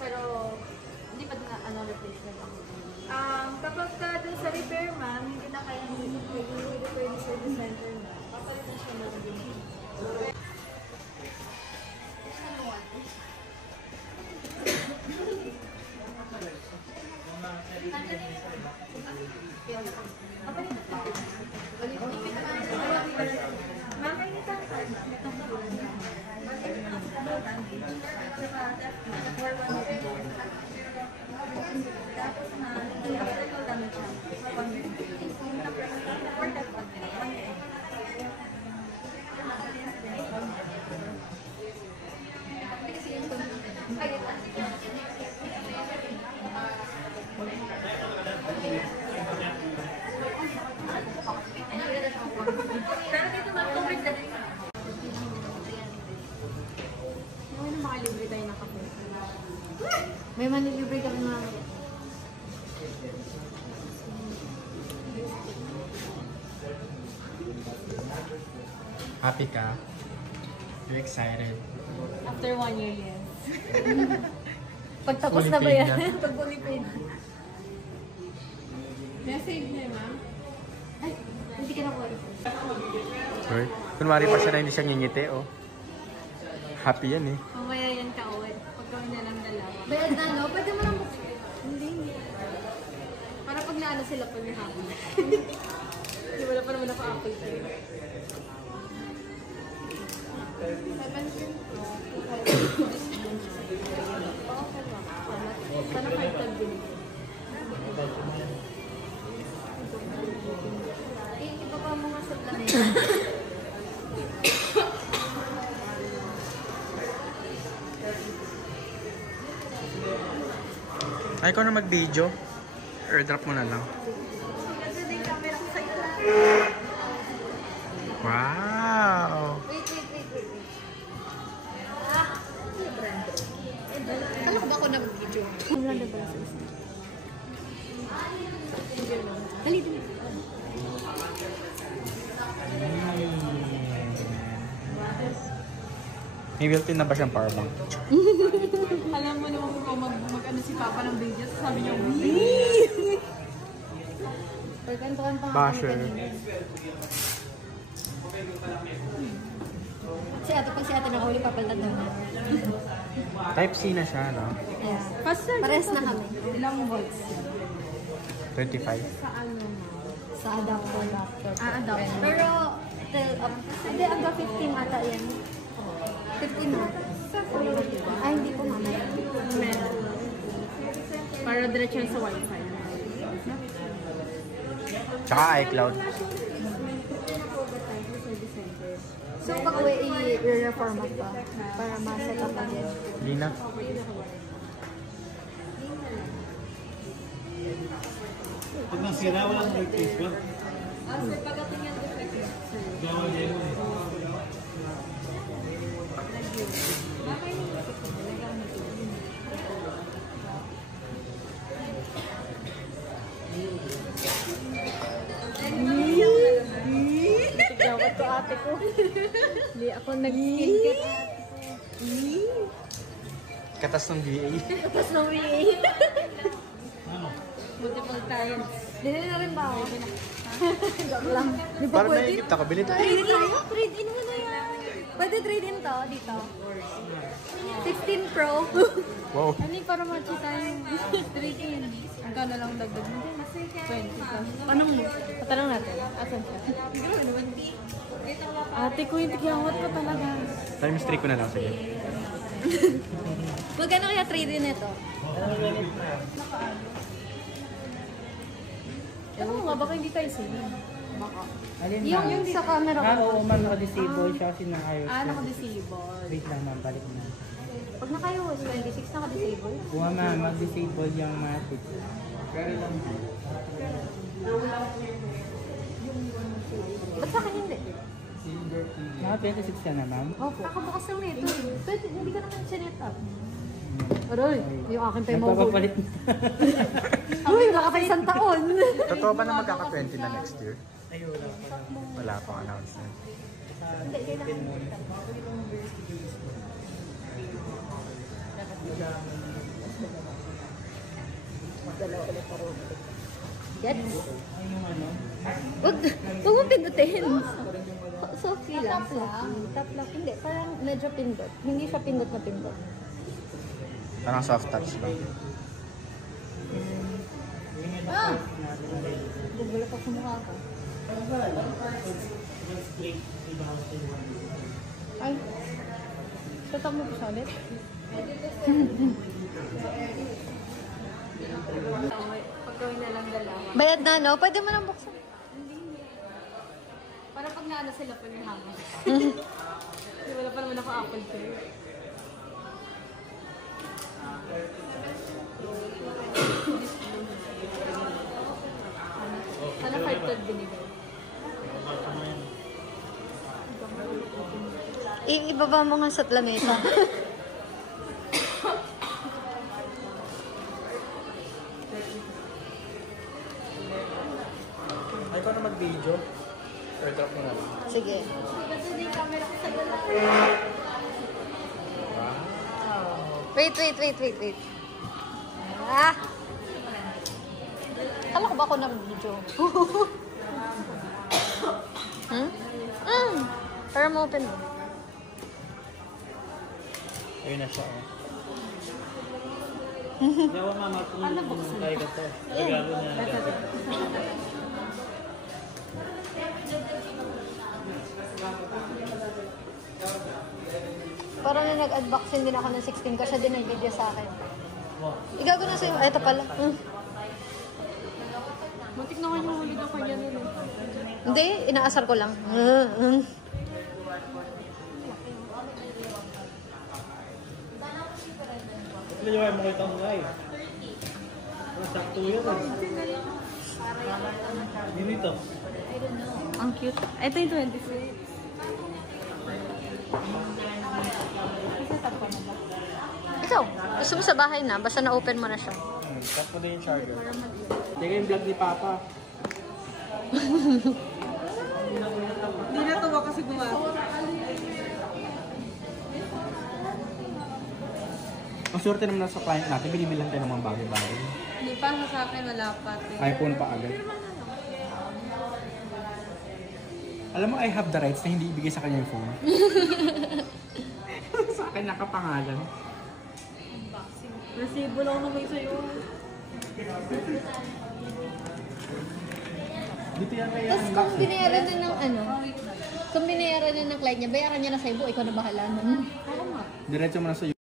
Pero, hindi pa na replacement ako. Kapag ka dun sa repair, ma'am, hindi na kaya i-repair ni service center na. Papalitan siya ng unit. May manilibre kami mga. Happy ka? You excited? After 1 year, yes. Pagtapos na ba yan? Pag fully paid. Message niya, ma'am. Ay, hindi ka na worry. Sorry. Kunwari pa siya na hindi siya ngingiti, oh. Happy yan eh. Mamaya yan ka, Owen. Pag kami na lang dalawa. Bayad na, no? Pwede mo lang Hindi. Para pag naano sila pa may happy. Hindi wala pa naman naka-apple kayo. 17 Pro. Sana kahit tag-bilhin. Iba pa mga supplement. Ay, ikaw na mag-video. Airdrop mo na lang. Kasi din camera ko sa'yo. Wow! Wait. Alam ba ako nag-video? Ang ganda ba sa isa? Dali, dali. May built-in na ba siyang power bank? Alam mo naman kung mag-ano si Papa ng video, sabi niya, wee! Pagkantukan pa nga kami Basher. kanina. Pag si ate nakahuli, papalitan daw na. Type C na siya, no? Yeah. Faster Pares na kami. Ilang volts? 25. Sa ano na? Sa adapter. Adapter. Pero, hindi, hanggang 15 ata yan. 15 na. Ay, hindi po mamaya. Meron. Para diretso sa wifi. Tsaka iCloud. So, pag uwi, i-reformat pa para ma-set up again. Hindi na. Pag nasira, walang replacement. Sir, pagdating yan, defective. Gawal niya yun eh. Gawat ko ate ko. Hindi ako nag-skincare ate ko. Katas ng BA. Tapos na uwi. Ano? Multiple times. Dinili na rin ba ako? Joke lang. Parang naigip ako. Bili tayo. Trade in? Trade in mo na yan. Pwede trade in to, dito. 16 Pro. Wow. Ano yung para makita yung trade in? Ang gano'n lang dagdag mo din. 20 plus. Tanong mo. Patanong natin. Asan siya? Ate ko, yung tigyawat ko talaga. Times 3 ko na lang. Sige. Magkano kaya trade in ito? Tanong mo nga, baka hindi tayo sila. Baka. Alin Yung sa camera ko. Oo, ma'am, naka-disable siya kasi naayos. Naka-disable. Wait lang, ma'am, balik na. Pag naka-iOS 26, naka-disable. Kuha, ma'am, mag-disable yung matic. Ba't sa akin hindi? Naka 26 ka na, ma'am? Opo. Nakabukas lang nito. Pwede, hindi ka naman sinet up. Aroy, yung akin pa yung Nagpapapalit na. Uy, baka pa isang taon. Totoo ba na magkaka-20 na next year? Wala pang announcement. Hindi, kailangan. Yes? Wag mo pindutin. Softly lang. Tap lang. Hindi, parang medyo pindot. Hindi siya pindot na pindot. Parang soft touch lang. Bubulak ako sa mukha ko. Ay. Tutok mo pa siya ulit? Pag gawin na lang dalawa. Bayad na, no? Pwede mo nang buksan. Para pag naano sila pa yung hama. Di wala pa naman ako apple pay. Sana 5 binigay. Ibaba mo nga sa lamesa. Ay, ko na mag-video. Or drop mo na lang. Sige. Kasi hindi yung camera ko sa dala. Wait. Ah! Kala ko ba ako na-video? Para mo open mo. Ayun na siya. Yawa mama, kung tayo ka to. Regalo na yan. Parang na nag-unboxing din ako ng 16 ko, siya din nag-video sa akin. Ikaw ko na sa'yo. Ay, ito pala. Matik na yung huli na kanya nun. Hindi, inaasar ko lang. Kaya mo kayo itong live. Sakto yun. Yun ito. Ang cute. Ito yung 26. Ikaw, gusto mo sa bahay na, basta na-open mo na siya. Tap mo na yung charger. Teka yung vlog ni Papa. Hindi natuwa kasi gumawa. Ang swerte naman sa client natin, binibilang tayo ng mga bagay-bagay. Hindi pa sa akin, wala pa. iPhone pa agad. Alam mo, I have the rights na hindi ibigay sa kanya yung phone. Sa akin nakapangalan. Resibo lang naman sa'yo. Dito yan kaya Tapos kung binayaran na ng kung binayaran na ng client niya, bayaran niya na sa ibo, ikaw na bahala nun. diretso mo na sa